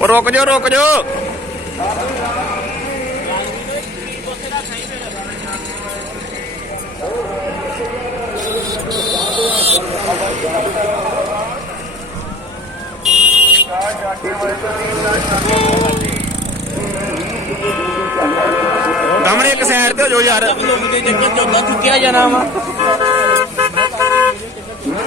ਉਹ ਰੁਕ ਜਾਓ ਰੁਕ ਜਾਓ। ਸਾਹਮਣੇ ਇੱਕ ਸਾਈਡ ਤੇ ਹੋ ਜਾਓ ਯਾਰ। ਲੋਕ ਦੇ ਚੱਕਰ ਚੋਂ ਲੱਗ ਚੁੱਕਿਆ ਜਾਣਾ ਵਾ।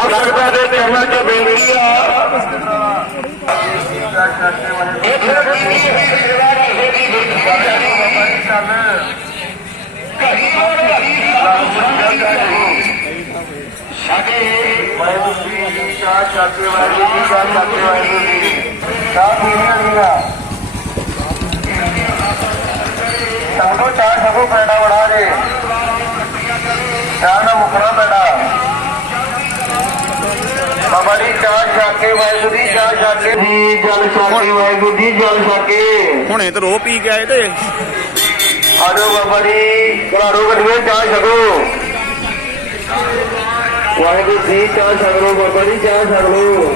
ਇਸ ਸੰਗਤਾਂ ਦੇ ਚਰਨਾਂ 'ਚ ਬੇਨਤੀ ਆ ਇਹ ਧਰਤੀ ਦੀ ਸੇਵਾ ਕਿਸੇ ਦੀ ਦੇਖੀ ਜਾਣੀ ਘੜੀ ਤੋਂ ਘੜੀ ਸਾਡੇ ਵਾਹਿਗੁਰੂ ਜੀ ਕਾ ਚਾਤੇ ਵਾਹਿਗੁਰੂ ਜੀ ਕਾ ਚਾਤੇ ਵਾਹਿਗੁਰੂ ਜੀ ਕਾ ਪੀਣਾ ਸਾਨੂੰ ਚਾਰ ਸਭੋ ਪੈਣਾ ਬਣਾ ਦੇ। ਚਾਹ ਨਾ ਮੁਕਰਾ ਪੈਣਾ ਬਾਬਾ ਜੀ ਚਾਰ ਛਾਕੇ ਵਾਹਿਗੁਰੂ ਜੀ ਚਾਰ ਛਾਕੇ ਜੀ ਜਲ ਛਾਕੇ ਵਾਹਿਗੁਰੂ ਜੀ ਜਲ ਛਾਕੇ ਹੁਣੇ ਤੇ ਰੋ ਪੀ ਕੇ ਆਏ ਤੇ ਆਜੋ ਬਾਬਾ ਜੀ ਘਰਾੜੋ ਗੱਡੀਆਂ ਚਾਰ ਛਕੋ। ਵਾਹਿਗੁਰੂ ਜੀ ਚਾਰ ਛਕ ਲੋ ਬਾਬਾ ਜੀ ਚਾਰ ਛਕ ਲੋ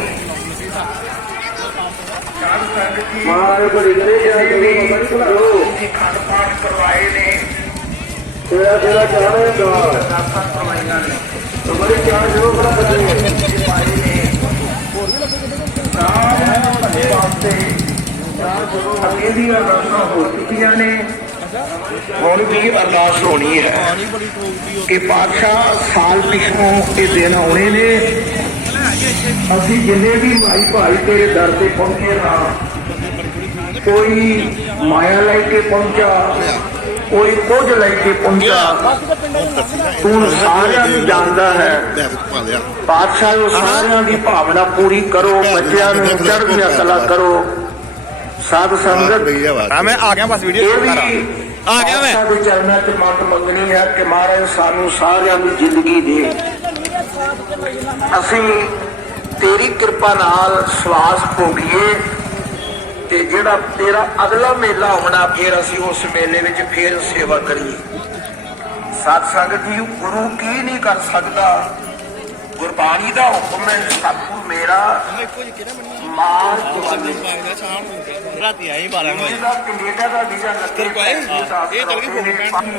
ਮਹਾਰਾਜ ਬੜੀ ਬਾਬਾ ਜੀ ਘਰਾੜੋ ਖੰਡ ਪਾਠ ਕਰਵਾਏ ਨੇ ਤੇਰਾ ਤੇਰਾ ਚਾਹ ਦਾ ਬੜੀ ਚਾਰ ਛਕੋ ਬੜਾ ਬੱਚੇ ਅੱਗੇ ਦੀ ਅਰਦਾਸਾਂ ਹੋ ਚੁੱਕੀਆਂ ਨੇ। ਹੁਣ ਵੀ ਅਰਦਾਸ ਹੋਣੀ ਹੈ ਕਿ ਪਾਤਸ਼ਾਹ ਸਾਲ ਪਿਛੋਂ ਇਹ ਦਿਨ ਆਉਣੇ ਨੇ। ਅਸੀਂ ਜਿੰਨੇ ਵੀ ਭਾਈ ਭਾਈ ਤੇਰੇ ਦਰ ਤੇ ਪਹੁੰਚੇ ਨਾ, ਕੋਈ ਮਾਇਆ ਲੈ ਕੇ ਪਹੁੰਚਾ, ਕੋਈ ਕੁਝ ਲੈ ਕੇ ਪਹੁੰਚਾ, ਤੂੰ ਸਾਰਿਆਂ ਨੂੰ ਜਾਣਦਾ ਹੈ। ਪਾਤਸ਼ਾਹ, ਉਹ ਸਾਰਿਆਂ ਦੀ ਭਾਵਨਾ ਪੂਰੀ ਕਰੋ, ਬੱਚਿਆਂ ਨੂੰ ਚੜ੍ਹਦੀਆਂ ਕਲਾ ਕਰੋ। ਸਾਧ ਸੰਗਤ ਆ ਮੈਂ ਆ ਗਿਆ ਬਸ ਵੀਡੀਓ ਵੀ ਕਰਾਂ। ਆ ਗਿਆ ਮੈਂ। ਸਾਡੇ ਚਰਨਾਂ ਤੇ ਮੰਗ ਮੰਗਣੀ ਹੈ ਕਿ ਮਹਾਰਾਜ ਸਾਨੂੰ ਸਾਰਿਆਂ ਨੂੰ ਜ਼ਿੰਦਗੀ ਦੇ। ਅਸੀਂ ਤੇਰੀ ਕਿਰਪਾ ਨਾਲ ਸਵਾਸ ਭੋਗੀਏ ਤੇ ਜਿਹੜਾ ਤੇਰਾ ਅਗਲਾ ਮੇਲਾ ਆਉਣਾ ਫਿਰ ਅਸੀਂ ਉਸ ਮੇਲੇ ਵਿੱਚ ਫਿਰ ਸੇਵਾ ਕਰੀਏ। ਸਤ ਸੰਗਤ ਜੀ ਗੁਰੂ ਕੀ ਨਹੀਂ ਕਰ ਸਕਦਾ? ਗੁਰਬਾਣੀ ਦਾ ਹੁਕਮ ਹੈ ਸਤਿਗੁਰ ਮੇਰਾ ਮਾਰ ਜਵਾਨੀ ਰਾਤੀ ਆਈ 12 ਵਜੇ। ਇਹਦਾ ਕੈਨੇਡਾ ਦਾ ਵੀਜ਼ਾ ਲੱਗੇ ਇਹ ਚੱਲ ਗਈ ਫੋਨ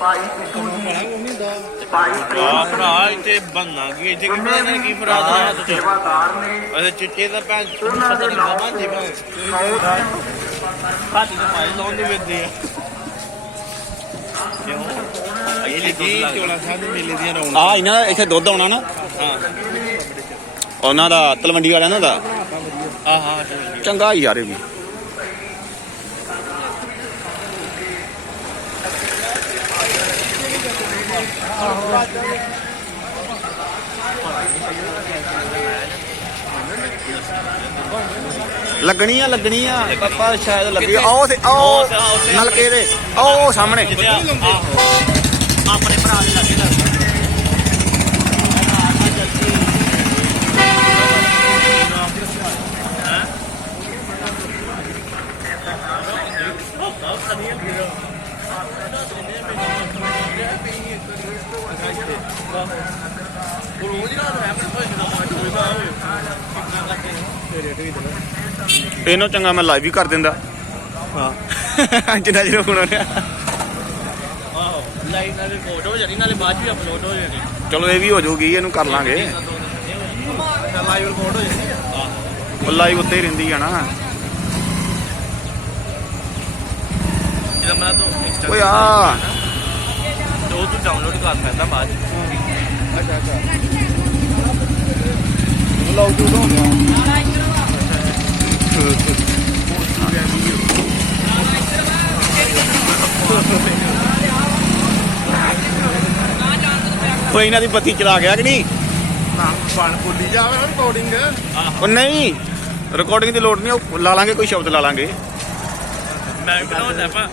ਭਾਈ ਜੀ ਭਾਈ ਪ੍ਰੇਮ ਭਰਾ ਇੱਥੇ ਬੰਨਾ ਕੀ ਇੱਥੇ ਕੀ ਪਤਾ ਨਹੀਂ ਕੀ ਫਰਾਦ ਆ ਹੱਥ ਚ? ਸੇਵਾਦਾਰ ਨੇ। ਅਰੇ ਚਿੱਟੇ ਦਾ ਉਹਨਾਂ ਪਤਾ ਦੇ ਨਹੀਂ ਬਾਬਾ ਜੀ ਸੌ ਹੱਥ ਤੇ ਪਾਈ ਲਾਉਣ ਦੇ ਵੇਦੇ ਆ। ਮੇਲੇ ਦੀਆਂ ਰੌਣਕਾਂ ਆ ਇਹਨਾਂ ਦਾ ਇੱਥੇ ਦੁੱਧ ਆਉਣਾ ਨਾ। ਹਾਂ ਉਹਨਾਂ ਦਾ ਤਲਵੰਡੀ ਵਾਲਿਆਂ ਦਾ। ਆ ਹਾਂ ਚੰਗਾ ਹੀ ਯਾਰ ਇਹ ਵੀ। ਲੱਗਣੀ ਆ ਲੱਗਣੀ ਆ ਪਾਪਾ ਸ਼ਾਇਦ ਲੱਗੀ। ਆਓ ਤੇ ਆਓ ਨਲਕੇ ਦੇ। ਆਓ ਸਾਹਮਣੇ ਕਿਤੇ ਆ- ਆਹੋ ਆਪਣੇ ਭਰਾ ਦੇ ਲੱਗੇ ਦਾ ਇਹਨੂੰ ਚੰਗਾ ਮੈਂ ਲਾਈਵ ਵੀ ਕਰ ਦਿੰਦਾ। ਹਾਂ। ਜਿੰਨਾ ਜਿਹੜਾ ਹੁਣ ਰਿਹਾ ਆਹੋ ਲਾਈਵ ਨਾਲੇ ਫੋਟੋ ਹੋ ਜਾਣੀ ਨਾਲੇ ਬਾਅਦ ਵੀ ਅਪਲੋਡ ਹੋ ਜਾਣੀ। ਚਲੋ ਇਹ ਵੀ ਹੋ ਜਾਊਗੀ ਇਹਨੂੰ ਕਰ ਲਾਂਗੇ। ਲਾਈਵ ਰਿਕਾਰਡ ਹੋ ਜਾਣੀ। ਆਹੋ। ਉਹ ਲਾਈਵ ਉੱਤੇ ਹੀ ਰਹਿੰਦੀ ਆ ਨਾ। ਜਿਹਦਾ ਮੈਂ ਤੋਂ ਇੰਸਟਾ ਓਏ ਆ। ਤੇ ਉਹ ਤੂੰ ਡਾਊਨਲੋਡ ਕਰ ਸਕਦਾ ਬਾਅਦ ਚ। ਅੱਛਾ ਅੱਛਾ। ਵਲੌਗ ਸ਼ੂਟ ਹੋ ਗਿਆ। ਉਹ ਇਹਨਾਂ ਦੀ ਬੱਤੀ ਚਲਾ ਗਿਆ ਕਿ ਨਹੀਂ? ਪਾਣ ਪੁੱਲੀ ਜਾਵੇ ਰਿਕਾਰਡਿੰਗ ਉਹ ਨਹੀਂ ਰਿਕਾਰਡਿੰਗ ਦੀ ਲੋੜ ਨਹੀਂ ਉਹ ਲਾ ਲਾਂਗੇ ਕੋਈ ਸ਼ਬਦ ਲਾ ਲਾਂਗੇ। ਮੈਂ ਬਣਾਉਂਦਾ ਪਾ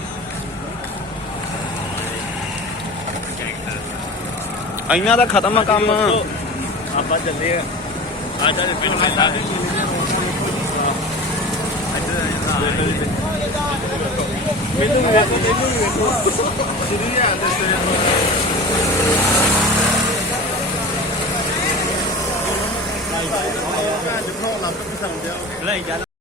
ਇੰਨਾ ਦਾ ਖਤਮ ਆ ਕੰਮ ਆਪਾਂ ਚੱਲੇ ਆ ਅੱਜ ਅੱਜ ਫਿਰ ਮੈਂ ਸਾਹਿਬ ਮੈਨੂੰ ਵੀ ਵੇਖੋ ਮੈਨੂੰ ਵੀ ਵੇਖੋ ਸ਼ੁਰੂ ਹੀ ਆਂਦੇ ਸਵੇਰੇ ਨਹੀਂ ਚੱਲ